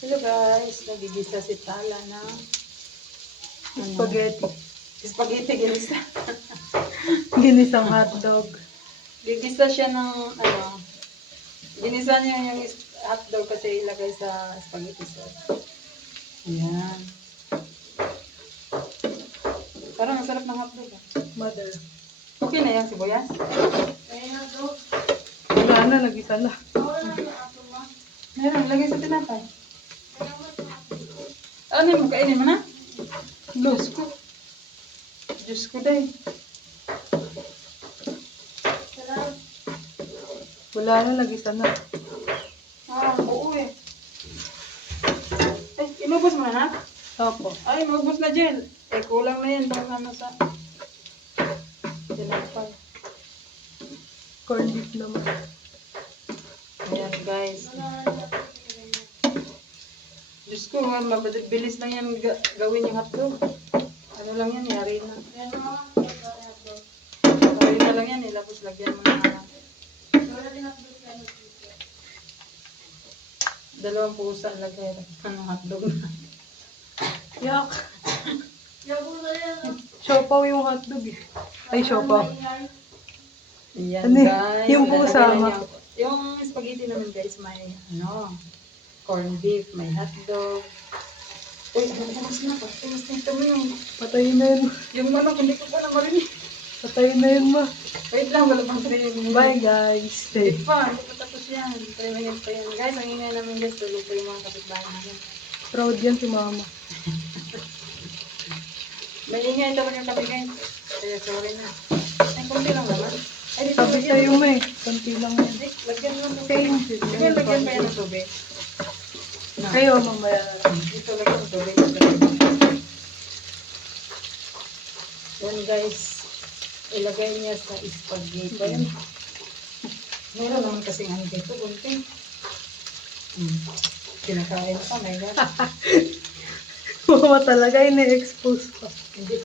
Hello guys, nagigisa si Tala ng Spaghetti. Spaghetti ginisa. Ginisang hotdog. Gigisa siya ng ginisa niya yung hotdog kasi ilagay sa spaghetti sauce. Ayan. Parang ang sarap ng hotdog. Mother. Okay na yung sibuyas? Wala na, nagisa na. Meron, lagay sa tinapay. Ano yung kainin mo na? Diyos ko. Diyos ko day. Wala na, nagisa na. Oo eh. Ay, inubos mo na? Opo. Ay, inubos na Jill. Eh, kulang na yan dahil ano sa tinapay. Corn beef naman. Ayan guys. Diyos ko, mabilis lang yan gawin yung hotdog. Ano lang yan, yari na. Yari na lang yan, ilapos lagyan mo na. Dalawang pusa lagay. Anong hotdog na? Yak. Siopaw yung hotdog eh. Ay, siopaw. Ayan Ano eh, guys. yung lalagyan pusa, na ma. niya- Yung spaghetti naman guys, may corned beef, may hotdog. Uy, bukas na pa. Tingnan mo yung, Patayin na yun. yung manok, hindi ko pa na marinig. Patayin na yun, ma. Wait lang, wala pang 3 minutes. Bye, guys. Wait pa, hindi pa tapos yan. 3 minutes pa yan. Guys, ang ingay namin guys, tulog po yung mga kapitbahay namin. Proud yan si mama. May ingay talaga kami guys. Kaya sorry na. Ay, kunti lang naman. Ay, dito Sabi lagyan. sa'yo, may. Kunti lang yan. Ay, lagyan mo ng Same. tubig. Sige, lagyan pa yan ng tubig. Na. Kayo, mamaya. Dito lagyan ng tubig. Yan guys. Ilagay niya sa spaghetti. Meron naman kasing ano dito, kunti. Kinakain pa, may gano'n. Mama talaga, ina-expose pa. Hindi